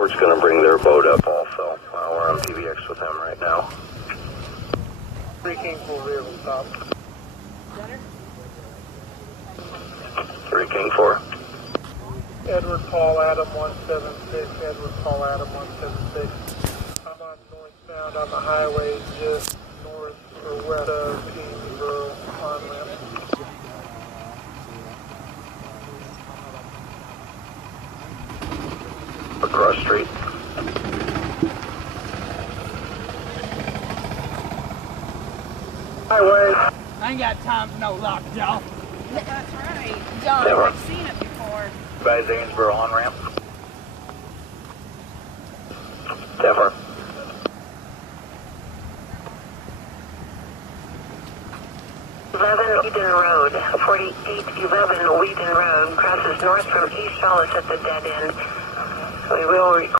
We're just going to bring their boat up also. We're on PBX with them right now. 3 King 4 vehicle stop. 3 King 4. Edward Paul Adam 176. Edward Paul Adam 176. I'm on northbound on the highway just north or west of Kingsboro on ramp. Across street. Highway. I ain't got time for no lockjaw. That's right. John, Never. I've seen it before. By Zanesboro on ramp. Never. Wheaton Road, 4811 Wheaton Road, crosses north from East Falls at the dead end. We will record.